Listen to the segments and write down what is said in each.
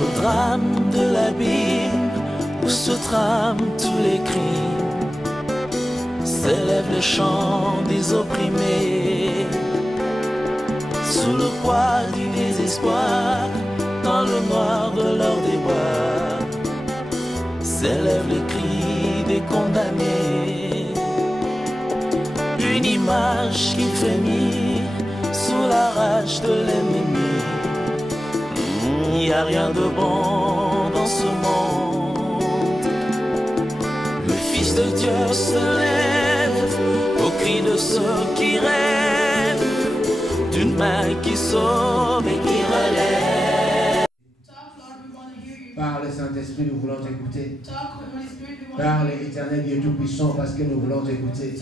le drame de l'abîme où se trament tous les crimes, s'élève le chant des opprimés. Sous le poids du désespoir, dans le noir de leur déboire, s'élève le cri des condamnés. Une image qui frémit sous la rage de l'ennemi. Il n'y a rien de bon dans ce monde. Le Fils de Dieu se lève au cri de ceux qui rêvent d'une main qui sauve et qui relève. Parle, Saint-Esprit, nous voulons t'écouter. Parle, Éternel Dieu Tout-Puissant, parce que nous voulons t'écouter.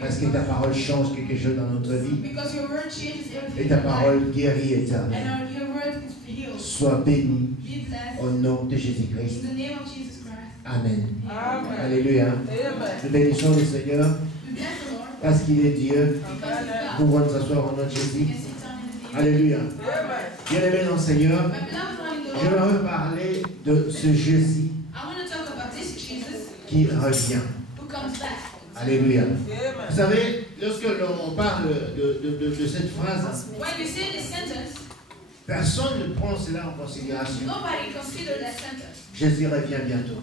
Parce que ta parole change quelque chose dans notre vie. Et ta parole guérit, Éternel. Sois béni au nom de Jésus-Christ. Amen. Alléluia. Nous bénissons le Seigneur parce qu'il est Dieu. Nous pouvons nous asseoir au nom de Jésus. Alléluia. Bien-aimé dans le Seigneur, je veux parler de ce Jésus qui revient. Alléluia. Vous savez, lorsque l'on parle de cette phrase, personne ne prend cela en considération. Jésus revient bientôt.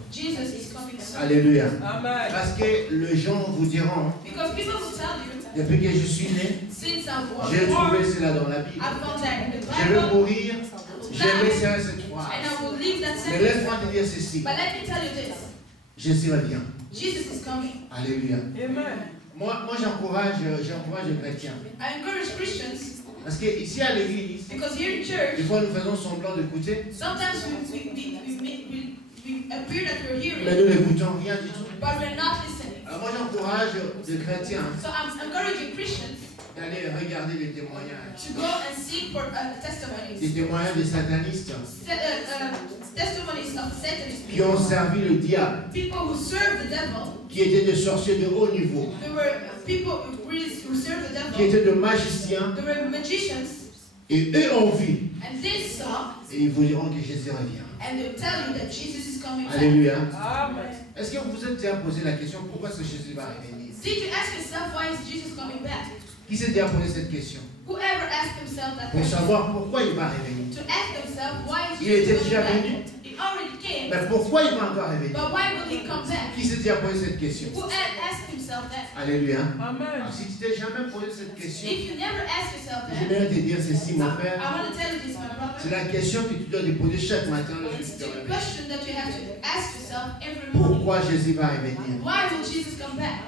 Alléluia. Parce que les gens vous diront, depuis que je suis né, j'ai trouvé cela dans la Bible. Je vais mourir, je vais laisser cette phrase. Mais laisse-moi te dire ceci. Jésus revient. Alléluia. Moi j'encourage les chrétiens. Parce qu'ici à l'église, des fois nous faisons semblant d'écouter. Mais nous n'écoutons rien du tout. Alors moi j'encourage les chrétiens d'aller regarder les témoignages. Des témoignages des satanistes qui ont servi le diable, qui étaient des sorciers de haut niveau, qui étaient des magiciens, et eux ont vu, et ils vous diront que Jésus revient. Alléluia. Est-ce que vous vous êtes déjà posé la question pourquoi ce Jésus va revenir? Qui s'est déjà posé cette question? Pour savoir pourquoi il va revenir. Il était déjà venu. Mais pourquoi il va encore revenir? Qui s'est déjà posé cette question? Alléluia. Alors, si tu t'es jamais posé cette question, j'aimerais te dire ceci, mon frère. C'est la question que tu dois te poser chaque matin lorsque tu te réveilles. Pourquoi Jésus va revenir?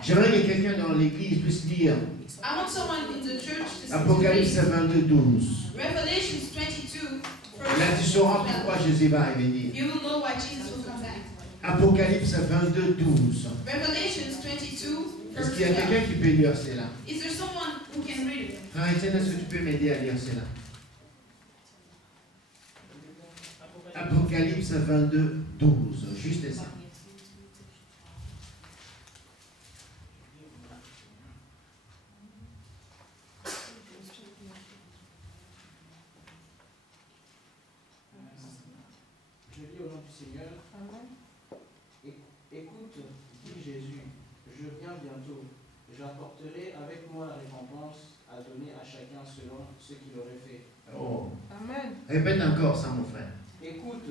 J'aimerais que quelqu'un dans l'église puisse lire Apocalypse 22, 12. Là, tu sauras pourquoi Jésus va revenir. Apocalypse 22, 12. Est-ce qu'il y a quelqu'un qui peut lire cela? Frère Etienne, est-ce que tu peux m'aider à lire cela? Apocalypse 22, 12. Juste ça. Je lis au nom du Seigneur. Écoute, dit Jésus, je viens bientôt. J'apporterai avec moi la récompense à donner à chacun selon ce qu'il aurait fait. Oh. Amen. Répète encore ça, mon frère. Écoute,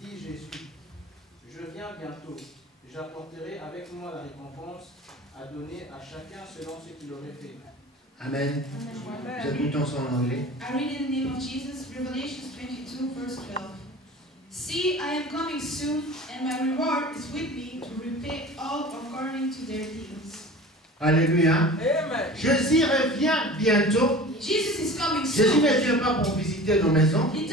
dit Jésus, je viens bientôt. J'apporterai avec moi la récompense à donner à chacun selon ce qu'il aurait fait. Amen. Vous écoutons ça en anglais. I read in the name of Jesus, Revelation 22, verse 12. See, I am coming soon, and my reward is with me to repay all according to their deeds. Alléluia. Amen. Jésus revient bientôt. Jesus is coming Jésus soon. ne vient pas pour visiter nos maisons. He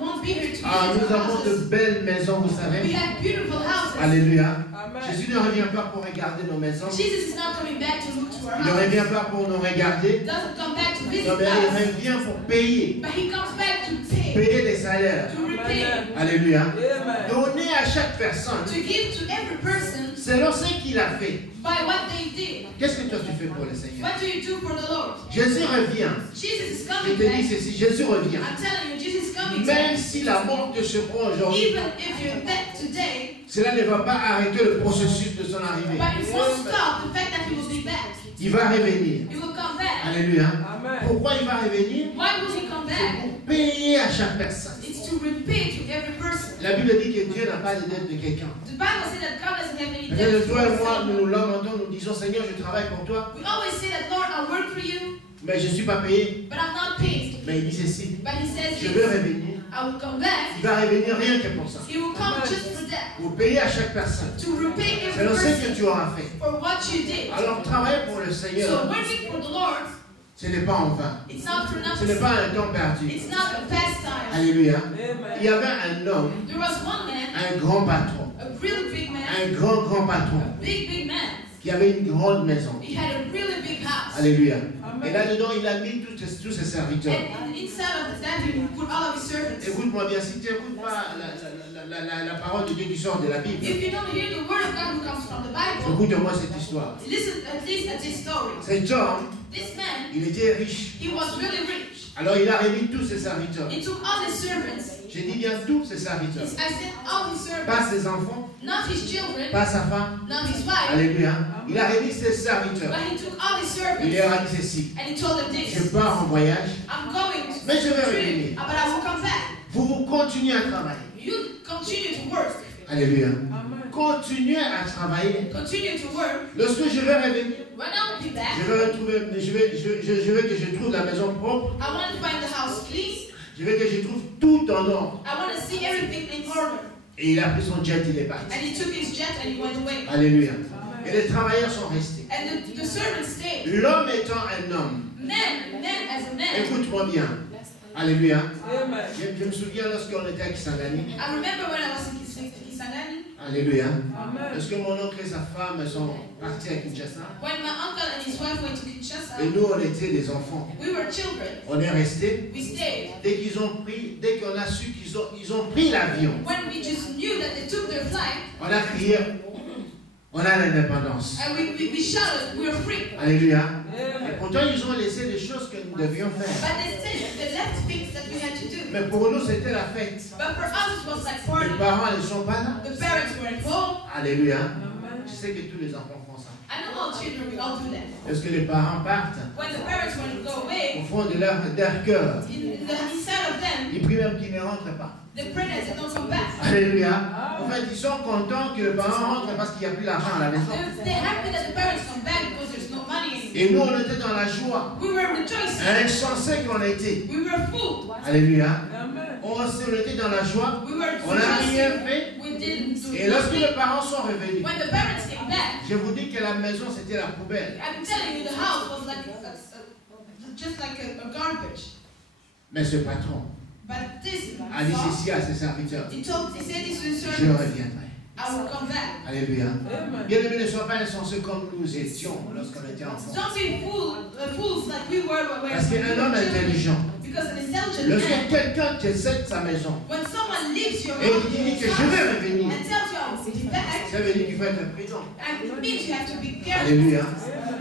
won't be here to Ah, visit nous our avons de houses. belles maisons, vous We savez. have beautiful houses. Alléluia. Amen. Jésus ne revient pas pour regarder nos maisons. Jesus is not coming back to look to our Il ne houses. revient pas pour nous regarder. Doesn't come back to visit Non, mais il us. revient pour payer. But he comes back to pay, Payer des salaires. to repay, Alléluia. Amen. Donner à chaque personne to give to every person selon ce qu'il a fait. by what they did. Qu'est-ce que toi tu fais pour le Seigneur? What do for the Lord? Jésus revient. Jesus is Je coming te dis back. ceci, Jésus revient. I'm telling you, Jesus is coming Même today, si la mort te surprend aujourd'hui, even if you're dead today, cela ne va pas arrêter le processus de son arrivée. but it won't stop the fact that he will be back. Il va revenir. He will come back. Alléluia. Amen. Pourquoi il va revenir? Why will he come back? Pour payer à chaque personne. It's to repay to every person. La Bible dit que Dieu n'a pas de dette de quelqu'un. The Bible says that God doesn't have any Peut-être debt. toi et moi, nous nous lamentons, nous disons, Seigneur, je travaille pour toi, We always say that, Lord, I work for you, mais je ne suis pas payé. but I'm not paid. Mais il dit ceci, But he says je veux this, revenir. I will come back. Il va revenir rien que pour ça. He will come just for that. Pour payer à chaque personne. To repay every Selon ce que person tu auras fait. for what you did. Alors travailler pour le So Seigneur, working for the Lord, ce n'est pas en vain. it's not for Ce n'est nothing. pas un temps perdu. It's not a pastime. Alléluia. Amen. Il y avait un homme, There was one man, un grand patron, a really big man, un grand patron, a big man. qui avait une grande maison. He had a really big house. Alléluia. Amen. Et là-dedans, il a mis tous ses serviteurs. And inside of that, he put all of his servants. Écoute-moi bien, si tu n'écoutes pas la parole de Dieu qui sort de la Bible, If you don't hear the word of God who comes from the Bible, écoute-moi cette histoire. listen at least at this story. Cet homme, This man, il était riche. he was really rich. Alors il a remis tous ses serviteurs. He took all his servants. J'ai dit bien tous ses serviteurs. I said all his servants, Pas ses enfants, not his children, pas sa femme. not his wife, Alléluia. Il a remis ses serviteurs. but he took all his Il servants leur a dit ceci. and he told them Je this: pars en voyage, I'm going to mais je vais trip, revenir. but I will come back. Vous continuez à travailler. You continue to work. Alléluia. Amen. Continuez à travailler. Continue to work. Lorsque je vais revenir, When I will be back, je vais retrouver, je veux que je trouve la maison propre. I want to find the house clean. Je veux que je trouve tout en ordre. I want to see everything in order. Et il a pris son jet, il est parti. And he took his jet and he went away. Alléluia. Et les travailleurs sont restés. And the servants stayed. L'homme étant un homme, Man as a man. écoute-moi bien. Alléluia. Amen. Je me souviens lorsqu'on était à Kisangani. I remember when I was in Kisangani, Alléluia. Amen. Lorsque mon oncle et sa femme sont partis à Kinshasa. when my uncle and his wife went to Et Kinshasa, nous, on était des enfants. we were children. On est restés. We stayed. Dès qu'on a su ils ont pris l'avion, When we just knew that they took their flight, on a crié, on a l'indépendance. and we shouted, we were free. Alléluia. Et Amen. pourtant, ils ont laissé des choses que nous devions faire. But they left things that we had to do. Mais pour nous, c'était la fête. But for us, it was like Les party. parents ne sont pas là. The parents were at home. Alléluia. Amen. Je sais que tous les enfants font ça. I know all children, we all do that. Lorsque les parents partent, When the parents want to go away, au fond de leur cœur, inside of them, ils prient même qu'ils ne rentrent pas. the pray that they don't come back. Alléluia. En fait, ils sont contents que le parent rentre parce qu'il n'y a plus d'argent à la maison. They're happy that the parents come back because there's no money anymore. Et nous, on était dans la joie. We were rejoicing. Insensés qu'on était. We were full. Alléluia. Amen. On était dans la joie. We were On n'a rien rejoicing. fait. We didn't do Et lorsque nothing. les parents sont revenus, When the parents came back, je vous dis que la maison, c'était la poubelle. I'm telling you, the house was like just like a garbage. Mais ce patron But this a dit boss, ceci à ses serviteurs. he said this to the Je servants, reviendrai. I will come back. Alléluia. Amen. Bien aimés, ne sois pas insensés comme nous étions lorsqu'on était enfants. Don't be fools like we were when Parce we qu'un were homme children. intelligent, Because an intelligent lorsque man, quelqu'un te cède sa maison when someone leaves your et il dit que je vais house revenir, and tells you I will be back, ça veut dire qu'il faut être prudent. and it means you have to be careful. Alléluia.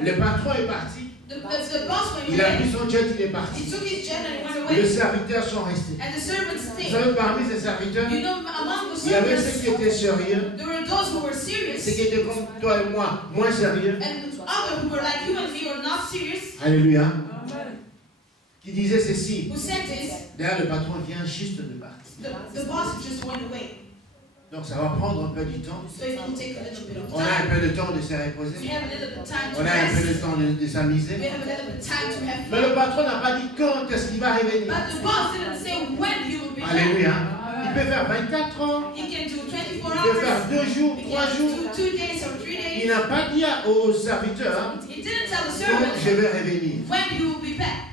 Le patron est parti. The boss went Il a pris away. son jet, il est parti. He took his jet and he went Les away. serviteurs sont restés. And the servants Vous stayed. savez, parmi ces serviteurs, You know, among the il y avait ceux qui servants, étaient sérieux, there were those who were ceux serious, qui étaient comme toi et moi, moins sérieux. and others who were like you and me, were not serious, Alléluia. Amen. Qui disaient ceci. who said this. D'ailleurs, le patron vient juste de partir. The boss just went away. Donc ça va prendre un peu du temps. So it will take a little bit of On a un time. peu de temps de se We reposer. have a little bit of time to On a un peu rest. de temps de s'amuser. We have a little bit of time to have Mais fun. le patron n'a pas dit quand est-ce qu'il va revenir. But the boss didn't say when he will be back. Alléluia. Il peut faire 24 heures. He can do 24 Il peut faire hours. 2 jours, He 3 can jours. do 2 days or 3 Il days. n'a pas dit aux serviteurs He didn't tell the quand je servant vais revenir. when he will be back.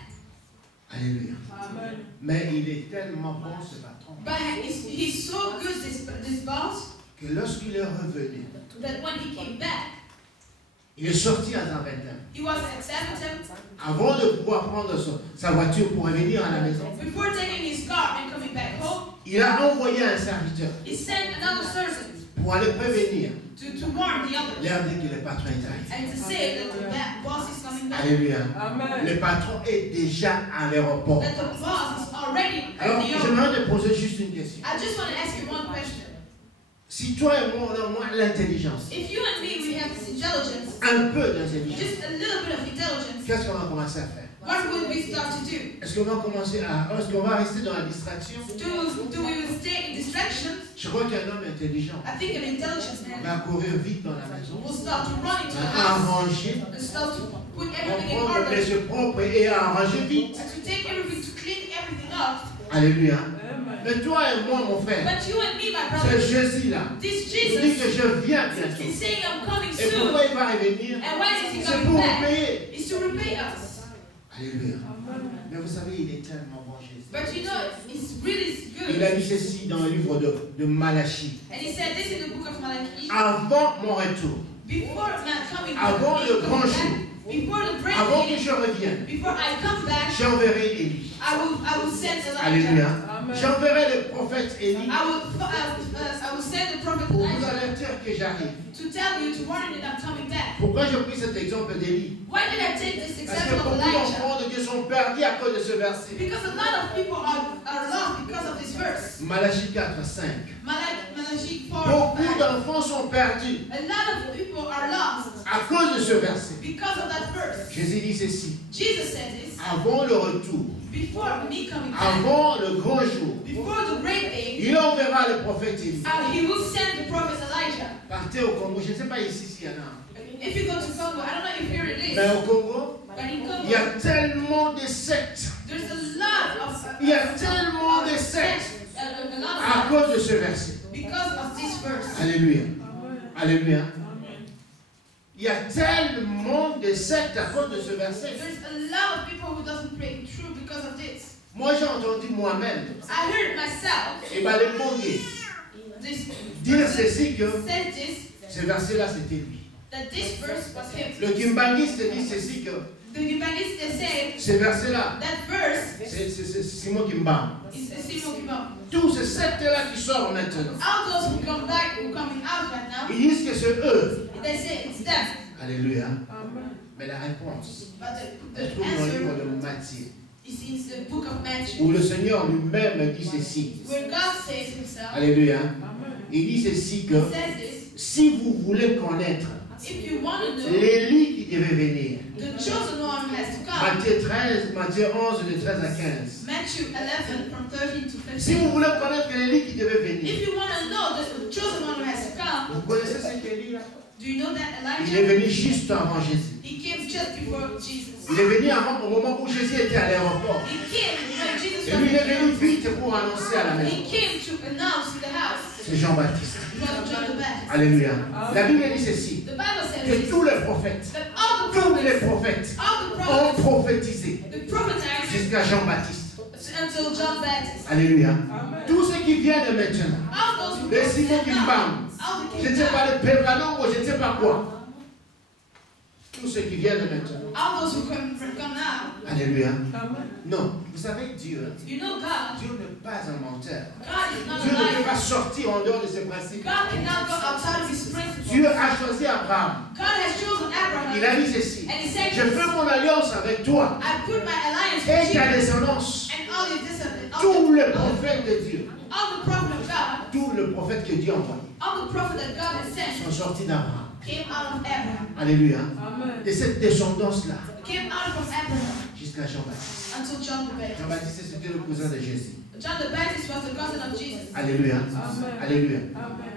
Alléluia. Amen. Mais il est tellement bon ce patron But he's so good, this boss, que lorsqu'il est revenu, that when he came back, il est sorti à Zaventem. he was at Sabaton. Avant de pouvoir prendre sa voiture pour revenir à la maison, Before taking his car and coming back home, il a envoyé un serviteur he sent another servant pour aller prévenir, to warn the others leur dire que le patron est arrivé. and to say that the boss is coming back. Alléluia. Amen. Le patron est déjà à l'aéroport. That the boss is already Et Alors, j'aimerais te poser juste une question. I just want to ask you one question. Si toi et moi, on a moins l'intelligence, If you and me, we have this intelligence, un peu d'intelligence, just a little bit of intelligence, qu'est-ce qu'on va commencer à faire? what would we start to do? Est-ce qu'on va rester dans la distraction? Do we stay in distractions? Je crois qu'un homme intelligent I think an intelligent man va courir vite dans la maison, will start to run into the va house arranger, and start to put everything in comprendre order, et se propre et arranger vite. and to take everything, to clean everything up. Alléluia. Mais toi et moi, mon frère, But you and me, my c'est brother, Jésus là. this Il dit Jesus que je viens bientôt. is saying, I'm coming Et soon. pourquoi il va revenir? And why is he C'est coming pour back? payer. It's to repay us. Alléluia. Mais vous savez, il est tellement bon Jésus. But you know, it's really Il a good. dit ceci dans le livre de Malachie. And he said this in the book of Malachi. Avant mon retour, Before my coming, avant le grand back, jour, before the break, avant que je revienne, before I come back, j'enverrai Élie. I will send Elijah. Alléluia. J'enverrai le prophète Élie I will send the prophet pour vous Elijah avertir que j'arrive. to tell you, to warn you that I'm coming back. Pourquoi j'ai pris cet exemple d'Élie? Why did I take this Parce que example of beaucoup Elijah? d'enfants de Dieu sont perdus à cause de ce verset. Because a lot of people are lost because of this verse. Malachie 4, 5. Malachi 4. Beaucoup d'enfants sont perdus A lot of people are lost à cause de ce verset. because of that verse. Jésus dit ceci. Jesus said this. Avant le retour, Before me coming back, avant le grand jour, before the great day, il enverra le prophète Élie. he will send the prophet Elijah. Partez au Congo. Je ne sais pas ici s'il y en a. If you go to Congo, I don't know if here it is, Mais au Congo, but in il y a Congo, tellement de sectes. there's a lot of Il y a tellement de sectes a lot à of cause de ce verset. because of this verse. Alléluia. Alléluia. Il y a tellement de sectes à cause de ce verset. There's a lot of people who doesn't pray true because of this. Moi, j'ai entendu moi-même, I heard myself et bien les Congolais, this dire ceci que said this, ce verset-là, c'était lui. that this verse was him. Le Kimbanguiste dit ceci que The Gibanese, they say ce verset-là, that verse c'est Simon Kimba. is a Simon Kimba. Tous ces sectes-là qui sortent maintenant, All those who come back, who coming out right now, ils disent que c'est eux. they say it's them. Alléluia. Mais la réponse, But elle the trouve dans le livre answer de Matthieu, is in the book of Matthew, où le Seigneur lui-même dit ceci. where God says himself, Alléluia. Il dit ceci que he says this, si vous voulez connaître if you want to know l'Élie qui devait venir, the chosen one has to come, Matthieu 11, de 13 à 15. Matthew 11 from 13 to Si 15. vous voulez connaître l'Élie qui devait venir, If you want to know the chosen one who has to come, vous connaissez ce qu'Élie là? do you know that Il est Elijah? venu juste avant Jésus. He came just before Jesus. Il est venu au moment où Jésus était à l'aéroport. He came when Jesus Et was lui, il est venu in vite pour annoncer à la the house. maison. He came to announce in the house. C'est Jean-Baptiste. It was John the Baptist. Alléluia. La Bible dit ceci, The Bible says que this, tous les prophètes, that all the tous les prophets, prophètes ont prophétisé the prophets jusqu'à Jean-Baptiste. until John Baptist. Alléluia. Tout ce qui vient de maintenant, All those who les Simon Kimbam, all the je ne sais pas les Pévanon, je ne sais pas quoi. Tout ce qui vient de maintenant. all those who come now. Alléluia. Non, vous savez Dieu, You know God. Dieu n'est pas un menteur. God is not Dieu a ne peut liar. pas sortir en dehors de ses principes. God cannot go outside of his principles. Dieu a choisi Abraham. God has chosen Il a Abraham. dit ceci. And he said, Je fais mon alliance avec toi I put my alliance et with ta you descendance. and all your descendants. Tous les prophètes de Dieu, All the prophets of God, tous les prophètes que Dieu a envoyés all the prophets that God has sent sont sortis d'Abraham. came out of Abraham. Alléluia. Et cette descendance-là, Came out from Abraham jusqu'à Jean-Baptiste. until John the Baptist. Jean-Baptiste, c'était le cousin de Jésus. John the Baptist was the cousin of Jesus. Alléluia. Alléluia.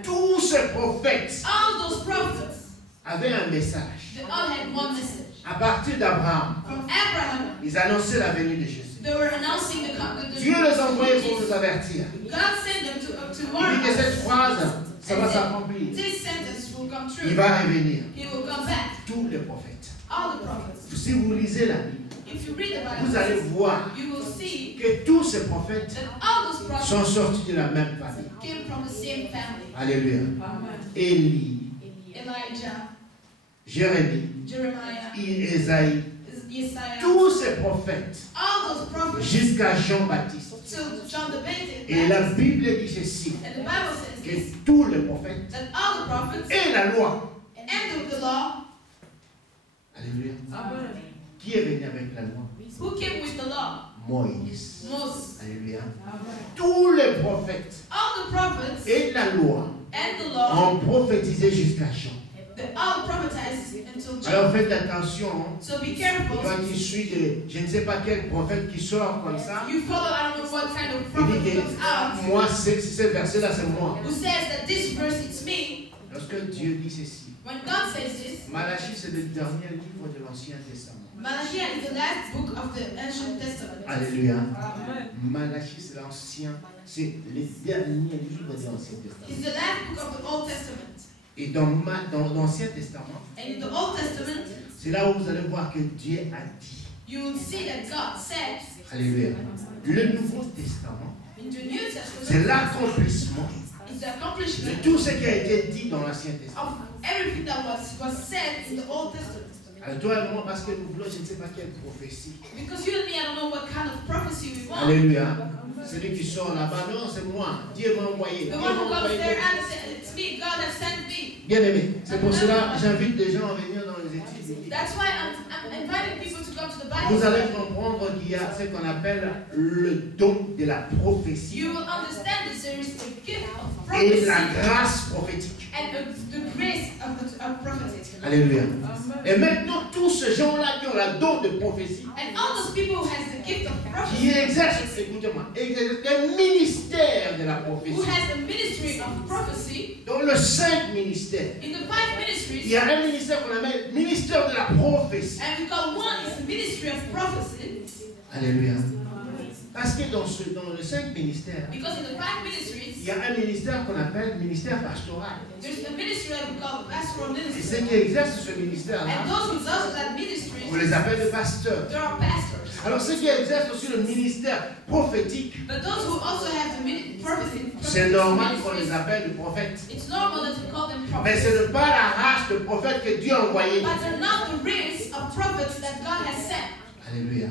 Tous ces prophètes All those prophets, avaient un message. they all had one message. À partir d'Abraham, From Abraham, ils annonçaient la venue de Jésus. they were announcing the Dieu les envoyait pour nous avertir. God sent them to Il warn dit que us. cette phrase, ça va s'accomplir. This sentence will come Il true. va revenir. He will come back. Tous les prophètes. All the prophets. Si vous lisez la Bible, If you read the vous allez Bible, voir you will see que tous ces prophètes that all those sont prophets sortis de la même famille. came from the same family. Alléluia. Élie, Elijah, Jérémie, Jeremiah, Ésaïe, Isaiah, tous ces prophètes all those prophets jusqu'à Jean-Baptiste. till John the Et la Baptist. Bible dit ceci, And the Bible says que this, tous les prophètes that all the prophets et la loi. and the law, Alléluia. Qui est venu avec la loi? who came with the law? Moïse. Moses. Alléluia. Amen. Tous les prophètes All the prophets et la loi and the law, ont prophétisé jusqu'à Jean. they all prophetized until John. Alors faites attention. So be careful. Toi qui suis je ne sais pas quel prophète qui sort comme ça. You follow, I don't know what kind of Il prophet dit comes out, que moi, ce verset-là, c'est moi. who says that this verse it's me. Lorsque Dieu dit ceci, When God says this, Malachie, c'est le dernier livre de l'Ancien Testament. Malachi is the last book of the Ancient Testament. Alléluia. Amen. Malachie, c'est c'est le dernier livre de l'Ancien Testament. It's the last book of the Old Testament. Et dans l'Ancien Testament, And in the Old Testament, c'est là où vous allez voir que Dieu a dit. you will see that God said, Alléluia. Le Nouveau Testament, in the New c'est Testament, l'accomplissement it's the de accomplishment tout ce qui a été dit dans l'Ancien Testament. of everything that was said in the Old Testament. Alors toi et moi, parce que nous voulons, je ne sais pas quelle prophétie. Because you and me, I don't know what kind of prophecy we want. Alléluia. Celui qui sort là-bas, non, c'est moi. Dieu m'a envoyé. The one who comes there and says, it's me, God has sent me. Bien aimé. C'est pour cela que j'invite les gens à venir dans les études. That's why I'm inviting people to come to the Bible. Vous allez comprendre qu'il y a ce qu'on appelle le don de la prophétie You will understand that there is the gift of et prophecy la grâce prophétique. and the grace of prophecy. Alléluia. Et maintenant, tous ces gens-là qui ont le don de prophétie, And all those people who has the gift of qui prophecy, exercent, écoutez-moi, exercent le ministère de la who prophétie. has the ministry of prophecy, Dans le 5 ministères, in the 5 il ministries, y a un ministère qu'on appelle ministère de la prophétie. and we call one is the ministry of prophecy, Alléluia. Parce que dans les 5 ministères, because in the 5 il ministries, y a un ministère qu'on appelle ministère pastoral. there's a ministry that we call the pastoral Et ministry. ceux qui exercent ce ministère-là, And those who exercise that ministry, on les appelle les pasteurs. there are pastors. Alors ceux qui exercent aussi le ministère prophétique, But those who also have the prophecy, c'est normal qu'on les ministries, appelle des prophètes. it's normal that we call them Mais prophets. ce n'est pas la race de prophètes que Dieu a envoyé. But they're not the race of prophets that God has sent. Alléluia.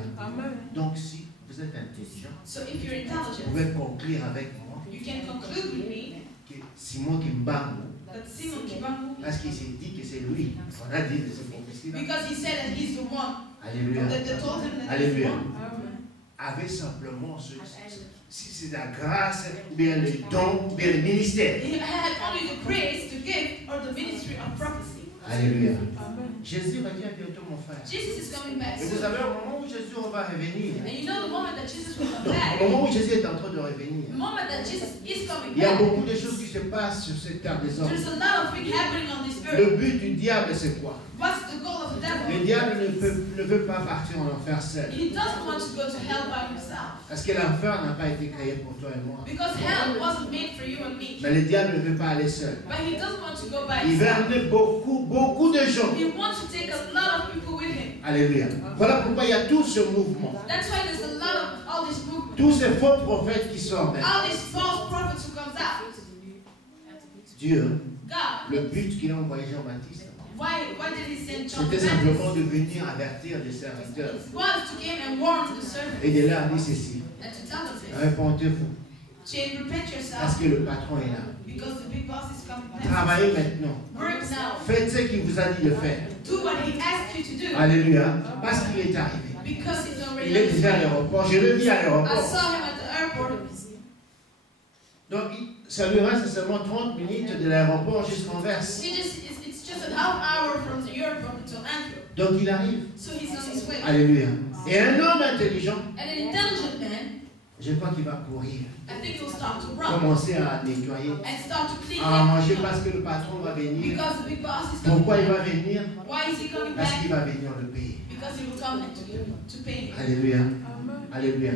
Donc si vous êtes intelligent, So if you're vous intelligent, pouvez conclure avec moi you can conclude with me que Simon Kimbangu, that Simon Kibangu, parce qu'il s'est dit que c'est lui, on a dit de ce prophétie-là. because he said that he's the one, Alléluia. that they told him that he's the Alléluia. one, Avait simplement si c'est la grâce, ou bien le don, ou bien le ministère. he had only the grace to give or the ministry of prophecy. Alléluia. Jésus va dire bientôt, mon frère. Jesus is coming back Et vous soon. savez, au moment où Jésus va revenir, And you know the moment that Jesus will come au back, moment où Jésus est en train de revenir, the moment that Jesus is coming il y a back, beaucoup de choses qui se passent sur cette terre des hommes. there's a lot of things happening on this earth. Le but du diable, c'est quoi? What's the goal of the Le devil? diable ne veut pas partir en enfer seul. He doesn't want to go to hell by himself. Parce que l'enfer n'a pas été créé pour toi et moi. Because hell wasn't made for you and me. Mais le diable ne veut pas aller seul. But he doesn't want to go by Il veut himself. amener beaucoup de gens. He wants to take a lot of people with him. Alléluia. Voilà pourquoi il y a tout ce mouvement. That's why there's a lot of all this movement. Tous ces faux prophètes qui sortent. All these false prophets who comes out. Dieu, God, le but qu'il a envoyé Jean-Baptiste, why did he send John the c'était simplement Baptist? de venir avertir les serviteurs It was to come and warn the servant et de leur dire ceci. and to tell them this. Répondez-vous, Say, repent parce yourself que le patron est là. because the big boss is coming back. Travaillez maintenant. Work now. Faites ce qu'il vous a dit de faire. Do what he asked you to do Alléluia. Parce qu'il est arrivé. because it's already Il est on his déjà à way. l'aéroport. Je le vis à I l'aéroport. saw him at the airport. Donc, ça lui reste seulement 30 minutes de l'aéroport jusqu'Anvers. It's just an half hour from the airport until Antwerp. Donc, il arrive. So he's on his way. Alléluia. Et un homme intelligent, And an intelligent man, je crois qu'il va courir. I think he'll start to run Commencer à nettoyer. and start to clean À arranger everything parce up. que le patron va venir. Because the big boss is coming Pourquoi il va back. venir? Why is he coming Parce back? qu'il va venir le payer. Because he will come to pay you. Alléluia. Alléluia.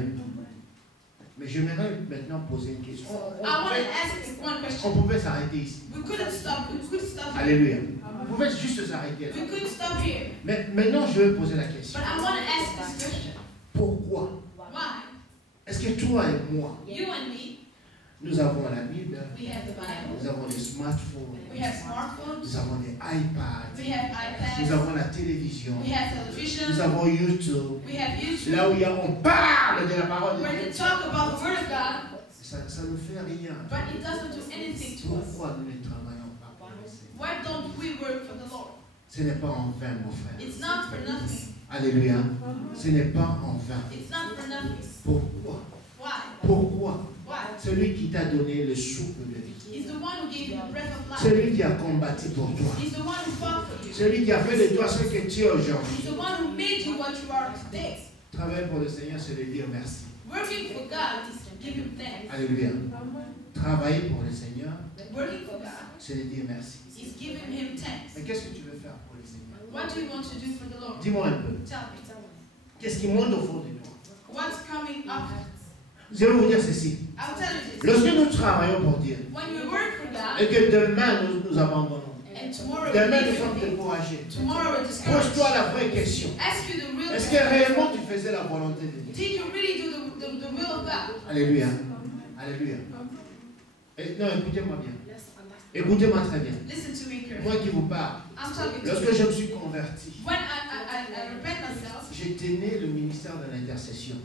Mais j'aimerais maintenant poser une question. I want to ask one On question. pouvait s'arrêter ici. We couldn't stop. We could stop here. Alléluia. Vous pouvez juste s'arrêter là. We couldn't stop here. Mais maintenant, je vais poser la question. But I want to ask this question. Pourquoi? Why? Est-ce que toi et moi, You and me, nous avons la Bible, we have the Bible. nous avons des smartphones, We have smartphones. nous avons des iPads, We have nous iPads. avons la télévision, We have nous television. avons YouTube, We have YouTube. là où on parle de la parole de Where Dieu. they talk about the Word of God, Ça ne fait rien. but it doesn't do anything to us. Pourquoi nous ne travaillons pas pour le Seigneur? Why don't we work for the Lord? Ce n'est pas en vain, mon frère. It's not for nothing. Alléluia. Ce n'est pas en vain. It's not for nothing. Pourquoi? Why? Pourquoi? Why? Celui qui t'a donné le souffle de vie. He's the one who gave you the breath of life. Celui qui a combattu pour toi. He's the one who fought for you. Celui qui a fait de toi ce que tu es aujourd'hui. He's the one who made you what you are today. Travailler pour le Seigneur, c'est de dire merci. Working for God is to give him thanks. Alléluia. Travailler pour le Seigneur, Working for God c'est de dire merci. is giving him thanks. Mais qu'est-ce que tu veux faire pour le Seigneur? What do you want to do for the Lord? Dis-moi un peu. Tell me. Qu'est-ce qui monte au fond de toi? What's coming up? Je vais vous dire ceci. I'll tell you this. Lorsque nous travaillons pour Dieu When you work for God et que demain nous abandonnons, and tomorrow demain we nous leave sommes you, découragés, tomorrow we're discouraged. pose-toi la vraie question. Ask you the real Est-ce que question. réellement tu faisais la volonté de Dieu? Did you really do the will of God? Alléluia. Alléluia. Et, non, écoutez-moi bien. Écoutez-moi très bien. Listen to me carefully. Moi qui vous parle, I'm talking to lorsque you. je me suis converti, When I repent myself, j'ai tenu le ministère de l'intercession.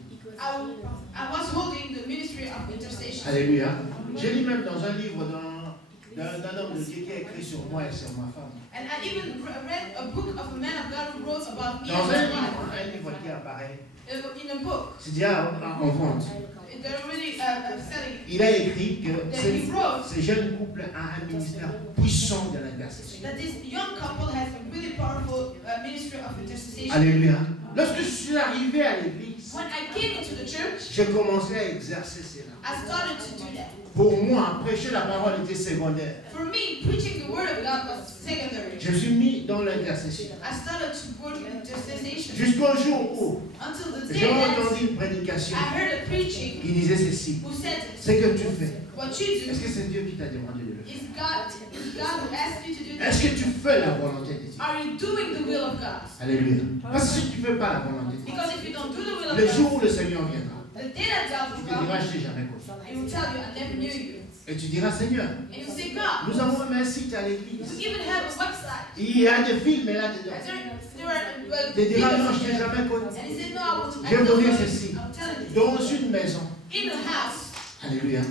I was holding the ministry of intercession. Alléluia. J'ai lu même dans un livre d'un homme de Dieu qui a écrit sur moi et sur ma femme. And I even read a book of a man of God who wrote about me Dans and my wife. un livre qui apparaît, In a book. c'est déjà en vente. They're really selling. Il a écrit que That he wrote ce jeune couple a un ministère puissant de l'intercession. that this young couple has a really powerful ministry of intercession. Alléluia. Lorsque je suis arrivé à l'église, When I came into the church, j'ai commencé à exercer cela. I started to do that. Pour moi, prêcher la parole était secondaire. For me, preaching the word of God was secondary. Je me suis mis dans l'intercession. I started to work in intercession Jusqu'au jour où until the day j'ai that entendu une prédication I heard a preaching qui disait ceci. who said, Ce que tu fais, what you do est-ce que c'est Dieu qui t'a demandé de le faire? is God who asked you to do Est-ce this. que tu fais la volonté de Dieu? Are you doing the will of God? Alléluia. Parce que si tu ne fais pas la volonté de Dieu, Because if you don't do the will of le jour God, où le Seigneur viendra, the day that God il will te dira, come, je t'ai jamais connu. He will tell you, I never knew you. Et tu diras, Seigneur, And you say, God, nous avons un site à l'église. you even have a website. Il y a des films là-dedans. Tu diras, non, je t'ai jamais connu. And he said, no, I Je vais will vous dire tell ceci. you. I'm telling you. Dans une maison, In a house, alléluia.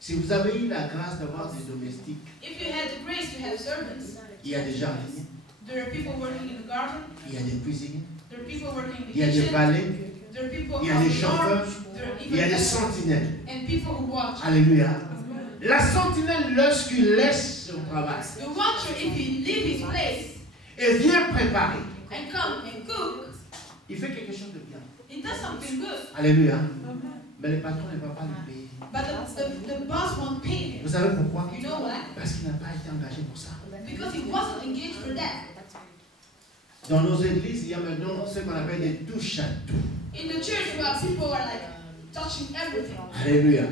Si vous avez eu la grâce d'avoir des domestiques, if you had the grace to have servants, il y a des jardiniers, there are people working in the garden, il y a des cuisiniers, there are people working in the il y a des kitchen, valets, there are people il y a des on the chauffeurs, door, there are il y a des even sentinelles. and people who watch. Alléluia. La sentinelle, lorsqu'il laisse son travail The watcher, if he leave his place et vient préparer, and come and cook, il fait quelque chose de bien. he does something good. Alléluia. Mais le patron ne va pas le payer. But the boss won't pay him. Vous savez pourquoi? You know why? Parce qu'il n'a pas été engagé pour ça. Because he wasn't engaged for that. Dans nos églises, il y a maintenant ce qu'on appelle des touches à tout. In the church where people are like touching everything. Alléluia.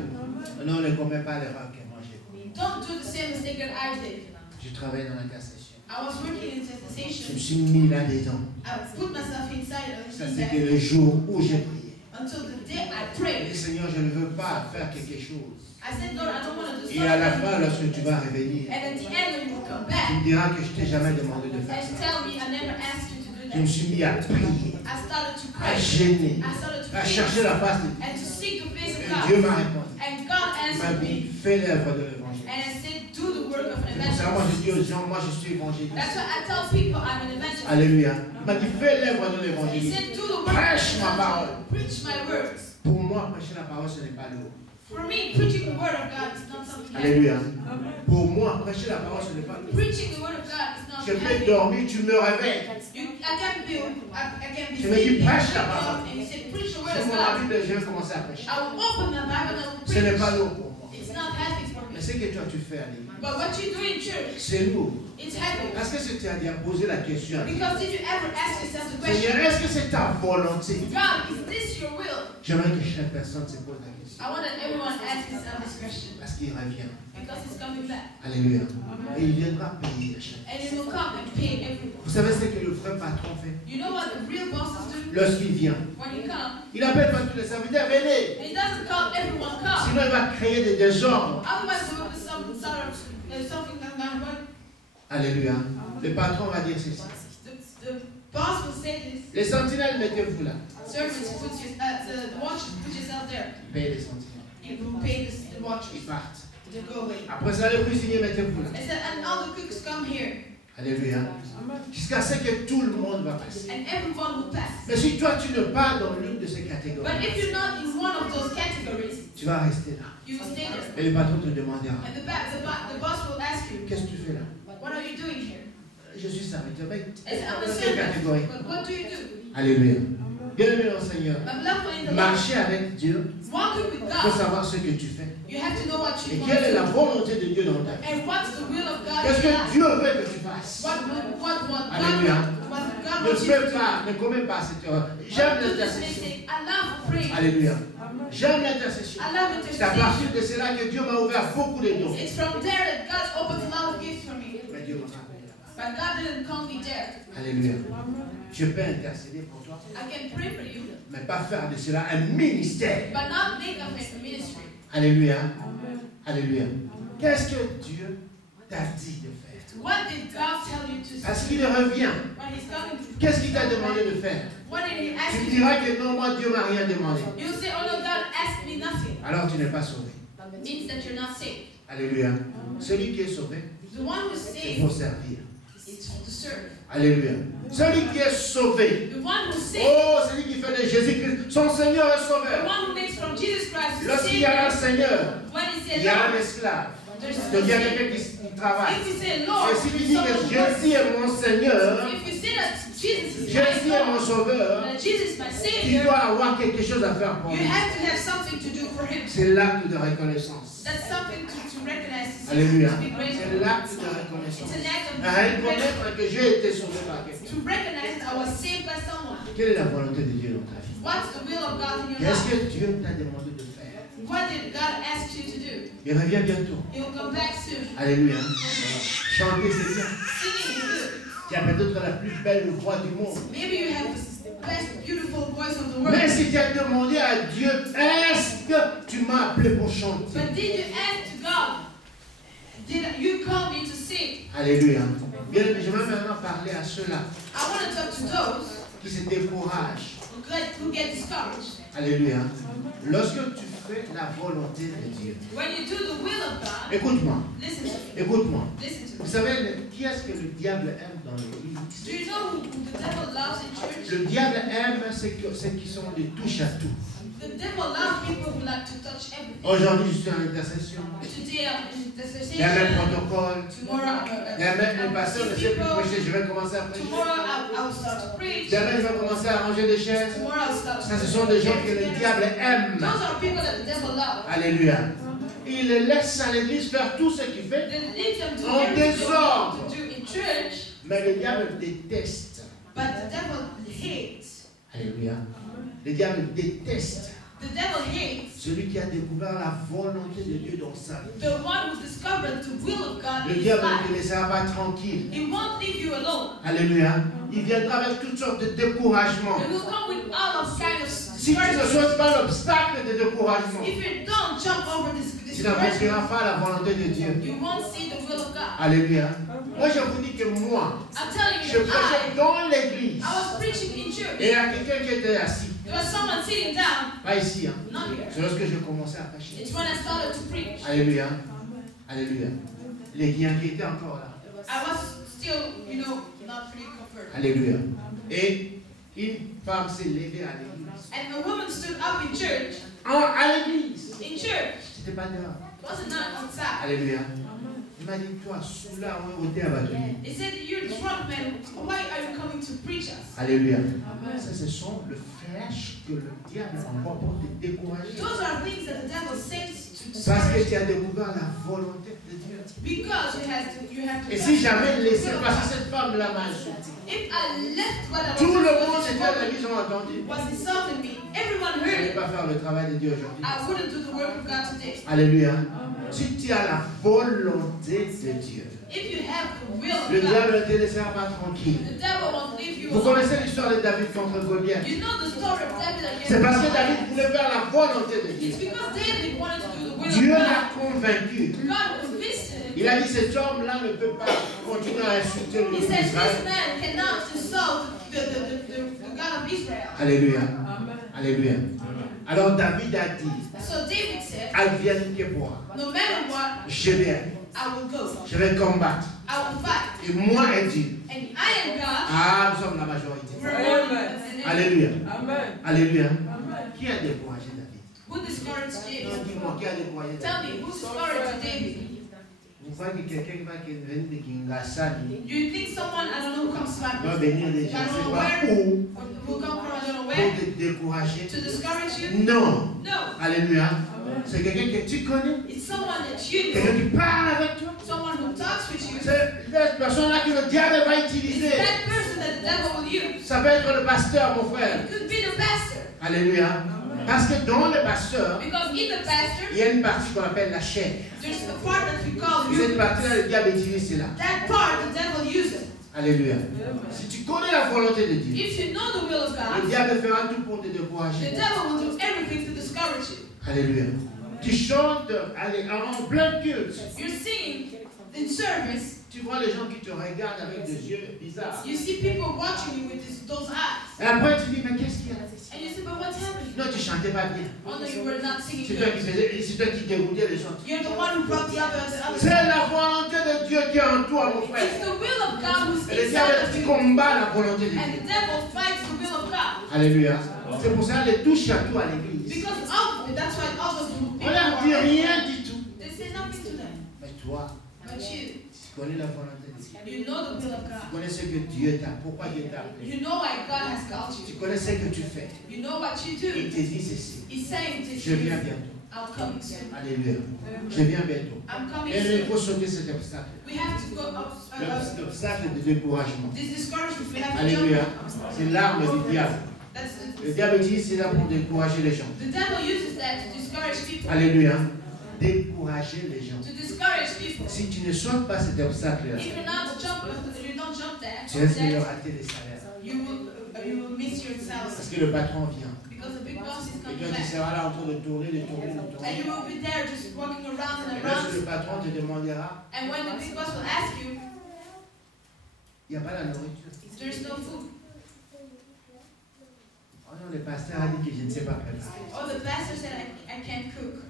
Non, ne commets pas l'erreur que moi j'ai commise. Don't do the same mistake that I did. Je travaille dans l'intercession. I was working in Je me intercession. suis mis là-dedans. I put myself inside Ça, of c'était that le jour où j'ai prié. until the day I J'ai prayed. dit, Seigneur, je ne veux pas faire quelque chose. I said, Lord, I don't want to do Et à la something. fin, lorsque tu vas revenir, And at the end, when you come tu back me diras que je t'ai jamais demandé de faire and ça. tell me I never asked you to do Je me that, suis mis à prier, I started to à pray. gêner, I started to à chercher pray la face de Dieu. and to seek the face of Et Dieu God. m'a répondu. And God Il m'a answered dit, me. fais l'œuvre de l'évangile. And I said, do the work of an C'est pour ça, moi, je evangelist. dis aux gens, moi, je suis évangéliste. That's why I tell people I'm an evangelist. Alléluia. Il m'a dit, fais l'œuvre de He l'évangile. said, do the work of an Prêche ma parole. evangelist. Preach my words. Pour moi, prêcher la parole, ce n'est pas lourd. For me, preaching the word of God is not something heavy. Alléluia. Pour moi, prêcher la parole, ce n'est pas lourd. Preaching the word of God is not Je peux heavy. dormir, tu me réveilles. I can be Je me dis, sleeping, prêche la wake parole. up, and you say, preach the word Je of prends la God. Bible et je vais commencer à prêcher. I will open my Bible and I will Ce n'est pas preach. lourd pour moi. It's not heavy for Mais me. ce que toi tu fais à l'église, But what you do in church, c'est lourd. it's heavy. Est-ce que tu as déjà posé la question à Dieu? Because did you ever ask yourself the Seigneur, question, est-ce que c'est ta volonté? God, is this your will? J'aimerais que chaque personne se pose la question. I want that everyone asks themselves this question. Parce qu'il revient. Because it's coming back. Alléluia. Et il viendra payer à chaque. And it will come and pay everyone. Vous savez ce que le vrai patron fait? You know what the real bosses do? Lorsqu'il vient, When you come, il appelle pas tous les serviteurs, venez. and he doesn't call everyone come. Sinon, il va créer des désordres. Otherwise, there will be some sort of something that's not right. Alléluia. Le patron va dire ceci. The boss will say this. Les sentinelles, mettez-vous là. Servants, the watchers, put yourself there. Payez les sentinelles. You will pay the watchers Ils partent. to go away. Après ça, les cuisiniers, mettez-vous là. I said, and all the cooks come here. Alléluia. Jusqu'à ce que tout le monde va passer. And everyone will pass. Mais si toi tu n'es pas dans l'une de ces catégories, But if you're not in one of those categories, tu vas rester là. you will stay there. Et le patron te demandera, And the boss will ask you, qu'est-ce que tu fais là? what are you doing here? Je suis serviteur. Mais I said, I'm a dans quelle catégorie? servant. But what do you do? Alléluia. Bien-aimé dans le Seigneur, My beloved one in the Lord, marcher avec Dieu, walking with il faut God, savoir ce que tu fais. you have to know what Et you want quelle est to la do. volonté de Dieu dans ta vie? And what's the will of God Qu'est-ce in your que life? Dieu veut que tu fasses? What Alléluia. God Ne wants you to fais do. pas, ne commets pas cette erreur. J'aime Don't do this l'intercession. mistake. I love praying. Alléluia. J'aime l'intercession. I love C'est à partir intercession. de cela que Dieu m'a ouvert beaucoup de dons. It's from there that God opens a lot of gifts for me. Mais Dieu m'a appelé là-bas. But God didn't call me there. Alléluia. Je peux intercéder pour toi, I can pray for you, mais pas faire de cela un ministère. but not make of it a ministry. Alléluia. Alléluia. Qu'est-ce que Dieu t'a dit de faire? What did God tell you to Parce do? qu'il revient. When He's coming to Qu'est-ce qu'il t'a demandé de faire? What did He ask Tu you? diras que non, moi Dieu m'a rien demandé. You say, oh no, God asked me nothing. Alors tu n'es pas sauvé. It means that you're not saved. Alléluia. Celui qui est sauvé, The one who's c'est saved pour servir. is to serve. Alléluia. Celui qui est sauvé. The one who's saved, Oh, celui qui fait de Jésus-Christ son Seigneur et the Sauveur. one who makes from Jesus Christ the Lorsqu'il y a un Savior. Seigneur, When He il said y a un Lord, esclave. there's Donc il y a a quelqu'un qui travaille. If you say Lord, Et si tu dis que someone works. Jésus est mon Seigneur, If you say that Jesus is Jésus my est mon Lord, Sauveur, that Jesus is my tu Savior, dois avoir quelque chose à faire pour you lui. have to have something to do for Him. C'est l'acte de reconnaissance. That's something to recognize. Alléluia. To be grateful. C'est l'acte de reconnaissance. It's an act of À gratitude. reconnaître que j'ai été sauvé par quelqu'un. To recognize I was saved by someone. Quelle est la volonté de Dieu dans ta vie? What's the will of God in your Qu'est-ce life? que Dieu t'a demandé de faire? What did God ask you to do? Il revient bientôt. He'll come back soon. Alléluia. Chanter, c'est bien. Singing is good. Tu as peut-être la plus belle voix du monde. Maybe you have the best, beautiful voice of the Mais world. si tu as demandé à Dieu, est-ce que tu m'as appelé pour chanter? But did you ask to God? Did you call me to sing? Alléluia. Bien, je vais maintenant parler à ceux-là I want to talk to those qui se découragent. who get discouraged. Alléluia. Lorsque tu fais la volonté de Dieu. When you do the will of God, Écoute-moi. listen to me. Écoute-moi. Listen to Vous me. savez, qui est-ce que le diable aime dans l'église? Do you know who the devil loves in church? Le diable aime ceux qui sont des touches à tout. The devil loves people who like to touch everything. Aujourd'hui, je suis en intercession. Today I'm in Il y a même intercession. protocole. Tomorrow Il y a même un pasteur ne sait plus prêcher. Je vais commencer à prêcher. Tomorrow I'll start to preach. Demain, je vais commencer à ranger des chaises. Tomorrow I'll start to Ça, ce sont des gens que le diable aime. Those are people that the devil loves. Alléluia. Il les laisse à l'église faire tout ce qu'il fait. They lead them to En everything they désordre. want to do in church, Mais le diable déteste. but the devil hates. Alléluia. Le diable déteste The devil hates celui qui a découvert la volonté de Dieu dans sa vie. the one who discovered the will of God Le in his diable ne life. te laissera pas tranquille. He won't leave you alone. Alléluia. Il viendra avec toutes sortes de découragements. He will come with all of kind of Si tu ne discouragement. souhaites pas l'obstacle de découragement, If you don't jump over this tu discouragement, n'apprécieras pas la volonté de Dieu. you won't see the will of God. Alléluia. Moi, je vous dis que moi, I'm telling je you, prêchais dans l'église. I was preaching in church. Et il y a quelqu'un qui était assis. There was someone sitting down, Pas ici. Hein. not here. C'est lorsque je commençais à prêcher. It's when I started to preach. Alléluia. Alléluia. Les liens qui étaient encore là. I was still, not fully covered. Alléluia. Et une femme s'est levée à l'église. And a woman stood up in church. À l'église. In church. C'était pas dehors. It wasn't not outside. Alléluia. Il m'a dit, toi, sous là, on est au terre à donner. He said, you're drunk, man. Why are you coming to preach us? Alléluia. Ça, ce sont le flèche que le diable envoie pour te décourager. Those are things that the devil sends to Parce que discourage tu as découvert la volonté de Dieu. because you have to. Et si j'avais laissé passer cette femme-là m'a insulté. If I left what I was Tout le doing, monde this était à woman l'église, ont entendu. was insulting me. Everyone Je heard ne vais it. pas faire le travail de Dieu aujourd'hui. I wouldn't do the work of God today. Alléluia. Si tu as la volonté de Dieu, If you have the will le of God, diable ne te laissera pas tranquille. the devil won't leave you Vous alone. connaissez l'histoire de David contre Goliath. You know the story of David against C'est parce que Goliath. David voulait faire la volonté de It's Dieu. because David wanted to do the will Dieu of l'a God. convaincu. God convinced him. Il a dit, cet homme-là ne peut pas continuer à insulter le He Dieu said, this d'Israël. man cannot insult the God of Israel. Alléluia. Alléluia. Alors David a dit, So David said, advienne que pourra. no matter what, Je vais aller. I will go. Je vais combattre. I will fight. Et moi et Dieu. And I am God. Ah, nous sommes la majorité. Alléluia. Amen. Alléluia. Amen. Qui a découragé David? Who discouraged David? Non, dis-moi, qui a découragé David? Tell me, who discouraged David? Vous croyez que quelqu'un va venir de Kingasani? You think someone, I don't know, who comes back? Va venir de je ne sais pas où will come from I don't know pour where? te décourager? To discourage you? Non. No. Alléluia. C'est quelqu'un que tu connais? It's someone that you Quelqu'un know. qui parle avec toi? Someone who talks with you. C'est cette personne-là que le diable va utiliser. It's that person that the devil will use. Ça peut être le pasteur, mon frère. It could be the pastor. Alléluia. Parce que dans le pasteur, Because in the pastor, il y a une partie qu'on appelle la chair. there's a part that we call Cette you. partie-là, le diable utilise cela. That part the devil uses. Alléluia. Si tu connais la volonté de Dieu, If you know the will of le God, diable fera tout pour te the décourager. devil will do everything to discourage you. Alléluia. Tu chantes en plein culte. You're singing in service. Tu vois les gens qui te regardent avec des yeux bizarres. You see people watching you with those eyes. Et après tu dis, mais qu'est-ce qu'il y a? And you say, but what's happening? Non, tu chantais pas bien. Oh no, you were not singing C'est toi qui good. faisais, c'est toi qui déroutais les gens. You're the one who brought the other to C'est la volonté de Dieu qui est en toi, mon frère. It's the will of God who's Et le diable inside of you. combat la volonté de And Dieu. the devil fights the will of God. Alléluia. C'est pour ça les touche à tout à l'église. Because of that's why others do. On leur dit rien du tout. They say nothing to them. Mais toi, But you connais la volonté de Dieu. you know the will of Tu God. connais ce que Dieu t'a. Pourquoi Dieu t'a appelé? You know why God has called Tu you. connais ce que tu fais. You know what you Il do. te dit ceci. He's saying to Je viens you, bientôt. I'm coming soon. Alléluia. Je viens bientôt. I'm coming Et il soon. faut sauter cet obstacle. We have to go up. L'obstacle de découragement. This discouragement, we have to Alléluia. jump. C'est l'arme du diable. That's Le diable utilise cela pour décourager les gens. the devil uses that to discourage people. Alléluia. Décourager les gens. To discourage people. Si tu ne sautes pas cet obstacle-là, If you're not you don't jump that, tu risques de rater les salaires. you will miss your Parce salary que le patron vient. because the big boss is Et coming toi, tu back. seras là en train de tourner, de tourner, de And tourner. you will be there just walking around and Et là, si le around. patron te demandera, And when the big boss will ask you, il n'y a pas la nourriture. there's no food. Oh non, le pasteur a dit que je ne sais pas préparer. Or the pastor said, I can't cook.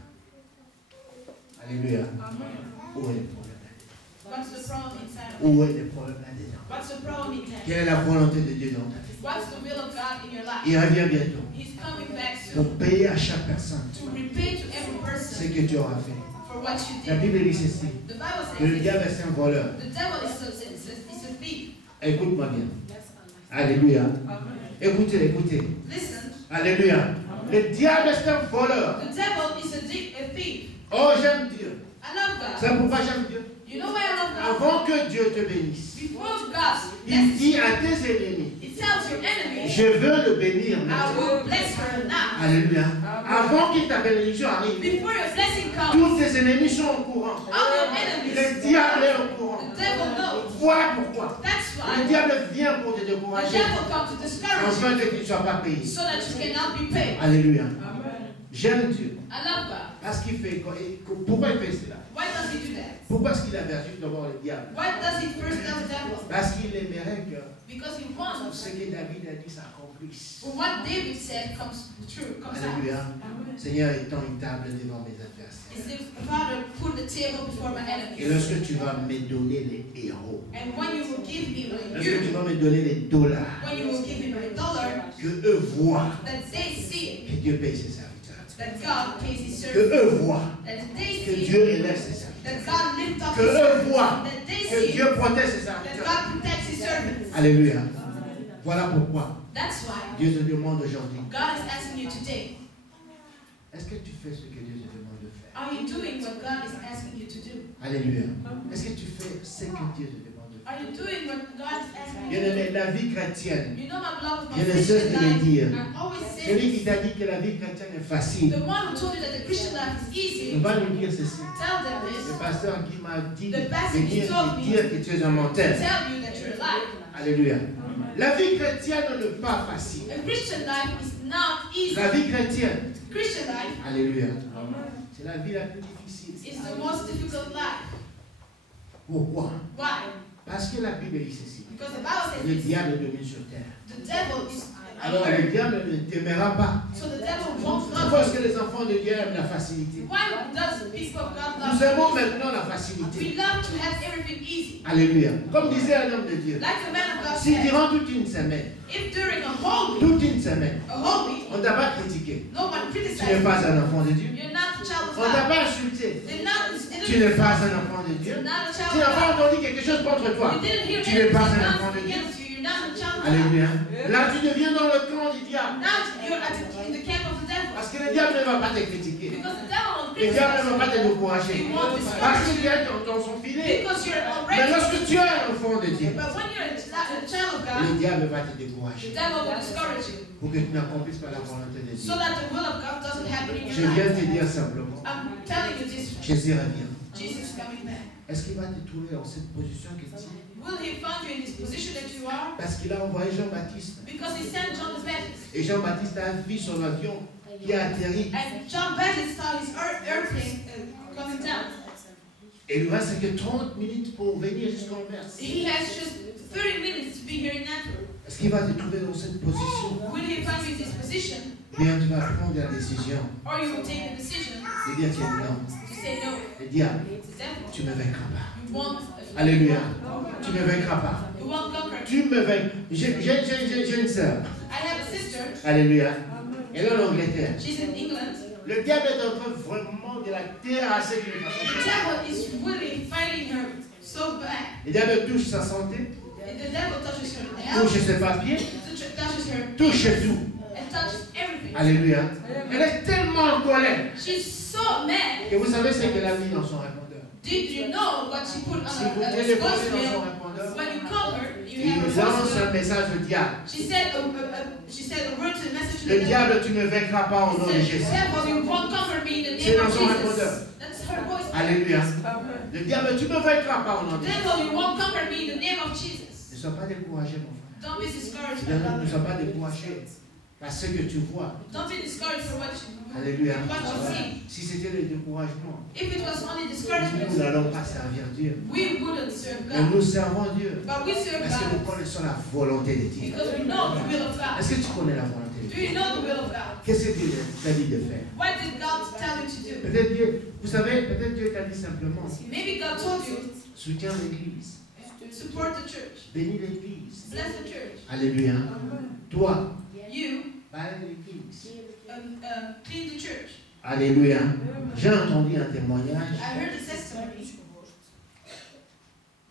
Alléluia. Où est le problème là-dedans? What's the problem inside of Où you? est le problème là-dedans? What's the problem inside? Quelle est la volonté de Dieu dans ta vie? What's the will of God in your life? Il revient bientôt He's coming back pour soon payer à chaque personne to repay to every ce person que tu auras fait. for what you La did. Bible dit ceci, The Bible que le says diable est un voleur. the devil is a thief. Écoute-moi bien. Alléluia. Écoutez, écoutez. Listen, Alléluia. Le diable est un voleur. the devil is a thief. Oh, j'aime Dieu. I love God. C'est pourquoi j'aime Dieu. You know why I love God? Avant que Dieu te bénisse, Before God il blesses dit you, à tes ennemis, it tells your enemy, je veux le bénir I maintenant. will bless her now. Alléluia. Avant que ta bénédiction arrive, Before your blessing comes, tous tes ennemis sont au courant. all your enemies, Le diable est au courant. the devil knows. Voilà pourquoi. That's Le why diable vient pour te the décourager, devil comes to discourage afin you que tu ne sois pas payé. so that you cannot be paid. Alléluia. J'aime Dieu. I love God. Parce qu'il fait. Pourquoi il fait cela? Why does he do that? Pourquoi est-ce qu'il a vertu d'abord le diable? Why does he first tell the devil? Parce qu'il aimerait que Because he tout wants ce que David a dit s'accomplisse. for what David said comes true, comes out. Alléluia. Seigneur, étends une table devant mes adversaires. It's if Father put the table before my Et enemies. lorsque tu vas me donner les héros, And when you will give me lorsque tu you, vas me donner les dollars, when you will give me my dollar, que eux voient that they see que Dieu paye ses serviteurs. that God pays his Que servants, eux voient that they que see Dieu élève ses serviteurs. that God lifts up Que his eux servants, voient that they que see Dieu protège ses that serviteurs. God protects his servants. Alléluia. Voilà pourquoi That's why Dieu te demande aujourd'hui, God is asking you today, est-ce que tu fais ce que Dieu te demande de faire? are you doing what God is asking you to do? Alléluia. Est-ce que tu fais ce que Dieu te demande de faire? Are you doing what God is asking you Bien to do? aimé, la vie chrétienne, You know my beloved, je my ne cesse Christian de le life, dire. I always say Celui qui this. t'a dit que la vie chrétienne est facile, The one who told you that the Christian life is easy, on va lui dire ceci. tell them Le this. pasteur qui m'a dit The pastor de dire, told me de dire que tu es un menteur. Tell you that you're alive. Alléluia. La vie chrétienne n'est pas facile. A Christian life is not easy. La vie chrétienne, Christian life alléluia, c'est la vie la plus difficile. is the most difficult life. Pourquoi? Why? Parce que la Bible dit ceci. Because the Bible says Le this. diable domine sur terre. The devil is Alors le diable ne t'aimera pas. So the devil won't Pourquoi love est-ce que les enfants de Dieu aiment la facilité? you. Why does the people of God Nous love aimons you? maintenant la facilité. We love to have everything easy. Alléluia. Comme disait un homme de Dieu, Like the man of God si said, durant toute une semaine, if during a whole week, on ne t'a pas critiqué, no one tu n'es criticizes pas you, un enfant de Dieu. you're not a child of On ne t'a God. pas insulté, They're not, tu n'es pas un enfant de Dieu. you're not a Tu child n'as of pas God. entendu quelque chose contre toi. You didn't hear Tu n'es pas anything un enfant de Dieu. against you. You're not a child of God. Alléluia. Là, tu deviens dans le camp du diable. Now you're in the camp of the devil. Parce que le diable ne va pas te critiquer. Because the devil won't Le diable ne va pas te criticize you. décourager. He won't Parce discourage que tu you. es dans son filet. Because you're Mais already. lorsque tu es un enfant de Dieu, But when you're a child of le God, diable va te the décourager devil will discourage you. pour que tu n'accomplisses pas la volonté de Dieu. So that the will of God doesn't happen in Je your viens life. te dire simplement, I'm telling you this. Jésus revient. Jesus is coming back. Est-ce qu'il va te trouver dans cette position que tu es? Will he find you in this position that you are? Parce qu'il a envoyé Jean-Baptiste. Because he sent John the Baptist. Et Jean-Baptiste a vu son avion qui a atterri. And John Baptist saw his airplane coming down. Et il lui reste que 30 minutes pour venir jusqu'en Anvers. He has just 30 minutes to be here in Antwerp. Est-ce qu'il va te trouver dans cette position? Will he find you in this position? Bien, tu vas prendre la décision Or you will take the decision de dire que non. to say no. Le diable, The devil. tu ne me vaincras pas. You won't. Alléluia. Tu ne me vaincras pas. You won't conquer. Tu me vaincras. J'ai une sœur. I have a sister. Alléluia. Elle est en Angleterre. She's in England. Le diable est en train vraiment de la terrasser d'une façon. The devil is really fighting her so bad. Le diable touche sa santé, And the devil touches her touche health, ses papiers, touches her touche tout. and touches everything. Alléluia. Elle est tellement en colère She's so mad. que vous savez ce qu'elle a mis dans son répondeur. Did you know what she put on Si vous her téléphonez dans son voicemail? répondeur, When you call her, you il have nous a lance voicemail. un message au diable. She said a word to the message to Le the devil. diable, tu ne vaincras pas au nom de She Jésus. said, devil, you won't conquer me in the C'est name dans of son Jesus. répondeur. That's her voice. Alléluia. Le diable, tu ne vaincras pas au nom de Jésus. Devil, you won't conquer me in the name of Jesus. Ne sois pas découragé, mon frère. Don't be discouraged, my Ne brother. sois pas découragé par ce que tu vois. Don't be discouraged for what Alléluia. you see. Si c'était le découragement, If it was only nous discouragement, n'allons pas servir Dieu. we wouldn't serve Mais God. nous servons Dieu. But we serve Parce que nous God connaissons la volonté de Dieu. because we know the will of God. Est-ce que tu connais la volonté de Do Dieu? you know the will of God? Qu'est-ce que Dieu t'a dit de faire? What did God tell you to do? Peut-être Dieu, vous savez, peut-être Dieu t'a dit simplement, Maybe God told you soutiens l'Église, to support the church, bénis l'Église. bless the church. Alléluia. Toi, You parle l'Église. clean the church. Alléluia. J'ai entendu un témoignage I heard the testimony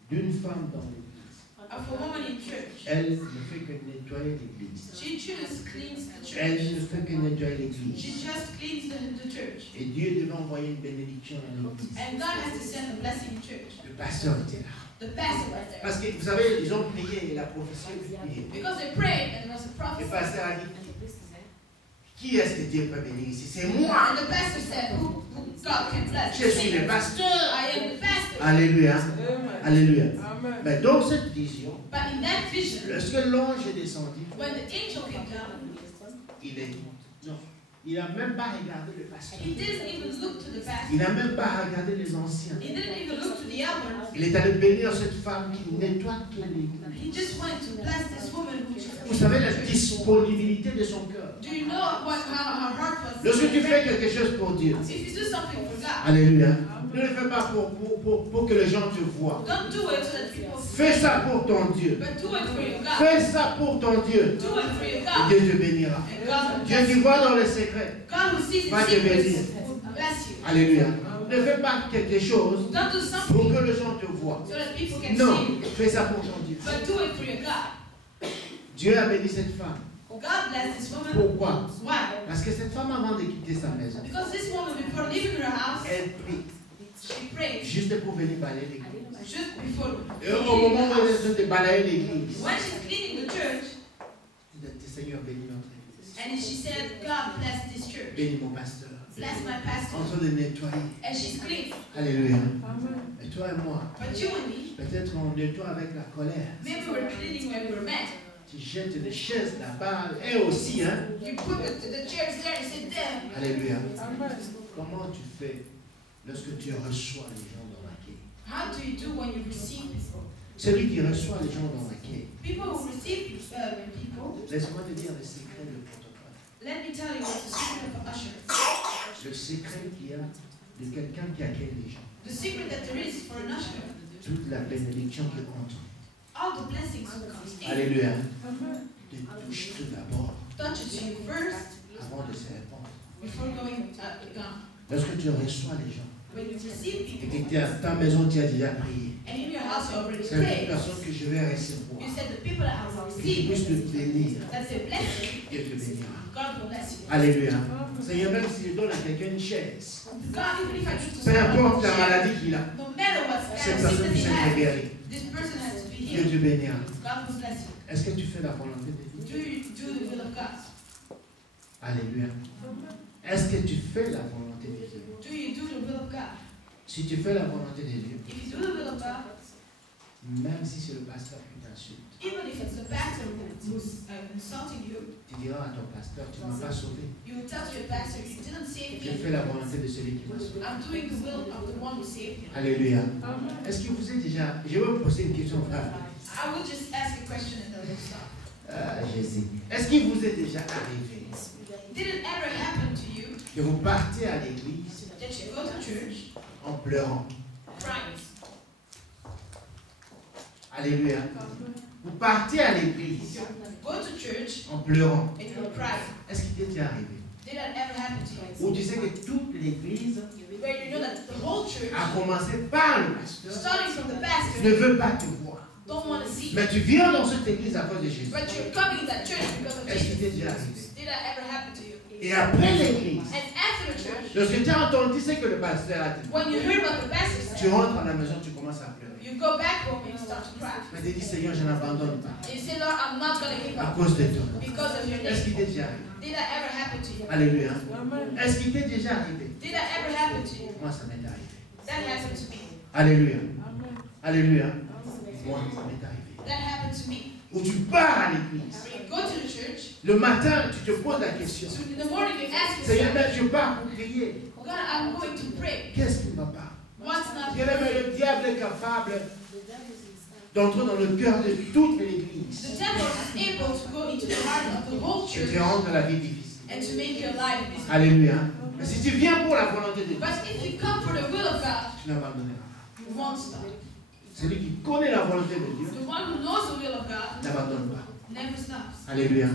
d'une femme dans l'Église. of a woman in church. Elle ne fait que nettoyer l'Église. She just cleans the Elle church. ne fait que nettoyer l'Église. She just cleans the church. Et Dieu devait envoyer une bénédiction dans l'Église. And God has to send a blessing in church. Le pasteur était là. The pastor was there. Parce que vous savez, ils ont prié et la prophétie a prié. Because they prayed and there was a Le prophecy. pasteur a dit, qui est-ce que Dieu peut bénir ici? C'est moi. And the pastor said, who God can bless? Je suis le pasteur. I am the pastor. Alléluia. Alléluia. Mais dans cette vision, But in that vision, lorsque l'ange est descendu, when the angel came down, il est non, il n'a même pas regardé le pasteur. he didn't even look to the Il pastor. n'a même pas regardé les anciens. He didn't even look to the elders. Il est allé bénir cette femme qui nettoie toute l'église. He just went to bless this woman who Vous savez la disponibilité de son cœur. Do you know how her heart was? Lorsque tu fais quelque chose pour Dieu, If you do something for God, alléluia, ne le fais pas pour que les gens te voient. don't do it so that people Fais ça pour ton Dieu. but do it for your God. Fais ça pour ton Dieu. Do it for your Et God. Dieu te bénira. And God will Dieu bless qui you. voit dans les secrets. God who sees in Va te secrets bénir. will bless you. Alléluia. Ne fais pas quelque chose Don't do pour something que les gens te voient. so that people can Non, see you, fais ça pour ton Dieu. but do it for your God. Dieu a béni cette femme. God bless this woman. Pourquoi? Why? Parce que cette femme, avant de quitter sa maison, Because this woman, before leaving her house, elle prie she prayed juste pour venir balayer l'église. just before. Et au moment où elle est en train de balayer l'église, When she's cleaning the church, elle dit, Seigneur, bénis notre église. and she said, God bless this church. Bénis mon pasteur. Bless my En pastor. train de nettoyer. And she's cleaning. Alléluia. Et toi et moi, But you and me, peut-être on nettoie avec la colère. maybe we're cleaning when we're mad. Tu jettes des chaises là-bas, elle aussi, hein. You put the chairs there and sit there. Alléluia. Comment tu fais lorsque tu reçois les gens dans la quai? How do you do when you receive people? Celui qui reçoit les gens dans la quai, People who receive people, Laisse-moi te dire le secret de protocole. Let me tell you what's the secret of an usher. Le secret qu'il y a de quelqu'un qui accueille les gens. The secret that there is for an usher. Toute la bénédiction qui entre. All the blessings that comes in. Alléluia. Te touche tout d'abord. Touches you first. Avant de se répandre. Before going down. Lorsque tu reçois les gens. When you receive people. Et que à ta maison tu as déjà prié. And in your house you already C'est une prayed. personne que je vais recevoir. You said the people that have Et qui puisse received. te bénir. That's a blessing. Dieu te bénira. God will bless you. Alléluia. Seigneur, même si je donne à quelqu'un une chaise, God, even if I choose to peu importe la share, maladie qu'il a, no matter what cette personne sickness he puisse être has, guérie. this person has to be Dieu healed. te bénira. God will bless you. Est-ce que tu fais la volonté de Dieu? Do you do the will of God? Alléluia. Est-ce que tu fais la volonté de Dieu? Do you do the will of God? Si tu fais la volonté de Dieu, If you do the will of God, même si c'est le pasteur qui t'insulte, even if it's the pastor who's insulting you, tu diras à ton pasteur, tu ne m'as pas sauvé. you will tell to your pastor, you didn't save Je me. fais la volonté de celui qui m'a sauvé. I'm doing the will of the one who saved me. Alléluia. Est-ce que vous êtes déjà... Je vais vous poser une question, frère. I will just ask a question and then we'll stop. Jésus. Est-ce qu'il vous est déjà arrivé Did it ever happen to you que vous partez à l'église that you go to church en pleurant? crying? Alléluia. Vous partez à l'église Go to church en pleurant. and you cry. Est-ce qu'il t'est déjà arrivé? Did that ever happen to you? Ou tu sais que toute l'église, Where you know that the whole church, à commencer par le pasteur, starting from the ne pastor, veut pas te voir. don't want to see you. Mais tu viens dans cette église à cause de Jésus. But you're coming to that church because of Est-ce qu'il t'est Jesus. déjà arrivé? Did that ever happen to you? Et après l'église, And after the church, lorsque tu as entendu ce que le pasteur a dit, when you hear what the pastor tu said, rentres à la maison, tu commences à pleurer. you go back home and you start to cry. Mais tu dis, Seigneur, je n'abandonne pas. And you say, Lord, I'm not going to give À up cause de toi. because of your Est-ce qu'il name. t'est déjà arrivé? Did that ever happen to you? Alléluia. Est-ce qu'il t'est déjà arrivé? Did that ever happen to you? Moi, ça m'est arrivé. That happened to me. Alléluia. Alléluia. Moi, ça m'est arrivé. That happened to me. Où tu pars à l'église. When you go to the church, Le matin, tu te poses la question. so in the morning you ask Seigneur, yourself, je pars pour prier. God, I'm going to pray. Qu'est-ce qui ne va pas? What's not Bien aimé, le diable est capable d'entrer dans le cœur de toute l'église The devil is able to go into the heart of the whole et te church rendre la vie difficile. and to make your life miserable. Alléluia. Mais si tu viens pour la volonté de Dieu, But if you come for the will of God, tu n'abandonneras pas. you won't stop. Celui qui connaît la volonté de Dieu The one who knows the will of God n'abandonne pas. never stops. Alléluia.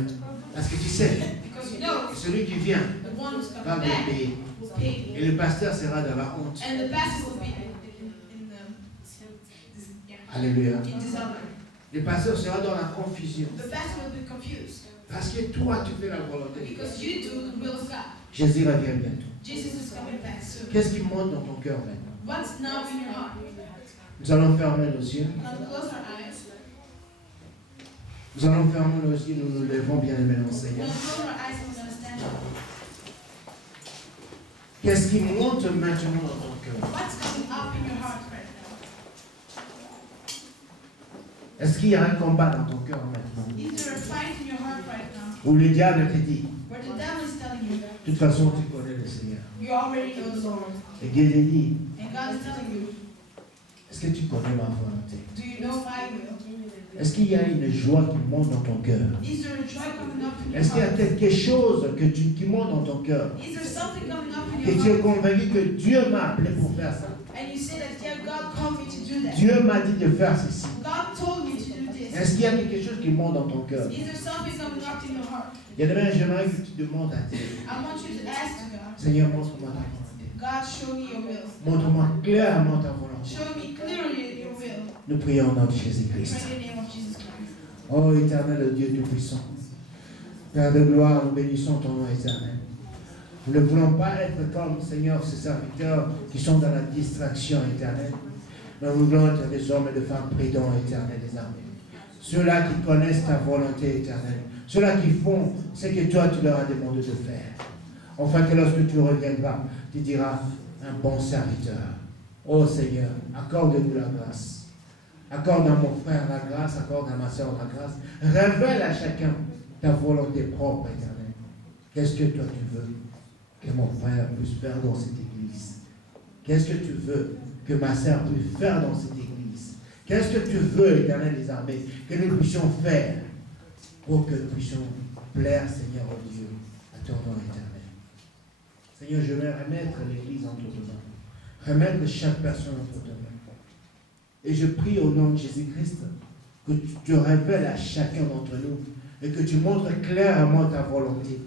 Parce que tu sais Because you know que celui qui vient the one who's va coming me back payer. will pay. Et le pasteur sera dans la honte. And the pastor will be Alléluia. in dishonor. Le pasteur sera dans la confusion. The pastor will be confused Parce que toi, tu fais la volonté de Dieu. because you do the will of God. Jésus revient bientôt. Jesus is coming back soon. Qu'est-ce qui monte dans ton cœur maintenant? What's now in your heart? Nous allons fermer nos yeux. Now close our eyes. Nous allons fermer nos yeux. Nous nous levons bien aimés dans le We're Seigneur. going to close our eyes and we're going to stand up. Qu'est-ce qui monte maintenant dans ton cœur? What's coming up in your heart right now? Est-ce qu'il y a un combat dans ton cœur maintenant? Is there a fight in your heart right now? Où le diable te dit, Where the devil is telling you, de toute façon, tu connais le Seigneur. you already know the Lord. Et Dieu te dit, And God is telling you, est-ce que tu connais ma volonté? do you know my will? Est-ce qu'il y a une joie qui monte dans ton cœur? Is there a joy coming up in your Est-ce qu'il y a heart? quelque chose qui monte dans ton cœur? Is there something coming up in Et your tu es heart? convaincu que Dieu m'a appelé pour faire ça. And you say that, yeah, God called me to do that. Dieu m'a dit de faire ceci. God told me to do this. Est-ce qu'il y a quelque chose qui monte dans ton cœur? Is there something coming up in your heart? Bien aimé, j'aimerais que tu demandes à Dieu. I want you to ask to God, Seigneur, montre-moi ta volonté. God, show me your will. Montre-moi clairement ta volonté. Show me clearly your will. Nous prions au nom de Pray Jésus-Christ. in the name of Jesus Christ. Oh éternel Dieu Tout-Puissant, Père de gloire, nous bénissons ton nom éternel. Nous ne voulons pas être comme, Seigneur, ces serviteurs qui sont dans la distraction éternelle. Mais nous voulons être des hommes et des femmes prudents éternels des armées. Ceux-là qui connaissent ta volonté éternelle. Ceux-là qui font ce que toi tu leur as demandé de faire. Enfin que lorsque tu reviendras, tu diras un bon serviteur. Oh Seigneur, accorde-nous la grâce. Accorde à mon frère la grâce, accorde à ma soeur la grâce. Révèle à chacun ta volonté propre, éternelle. Qu'est-ce que toi tu veux que mon frère puisse faire dans cette église? Qu'est-ce que tu veux que ma soeur puisse faire dans cette église? Qu'est-ce que tu veux, éternel des armées, que nous puissions faire? pour que nous puissions plaire, Seigneur, oh Dieu, à ton nom éternel. Seigneur, je vais remettre l'Église entre tes mains, remettre chaque personne entre tes mains. Et je prie au nom de Jésus-Christ que tu te révèles à chacun d'entre nous et que tu montres clairement ta volonté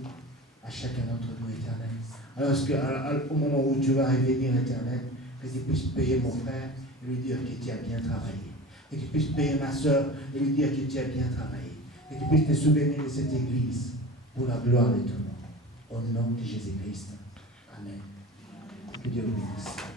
à chacun d'entre nous, éternel. Alors au moment où tu vas revenir, éternel, que tu puisses payer mon frère et lui dire que tu as bien travaillé. Que tu puisses payer ma soeur et lui dire que tu as bien travaillé. Que tu puisses te souvenir de cette église pour la gloire de ton nom. Au nom de Jésus-Christ. Amen. Que Dieu vous bénisse.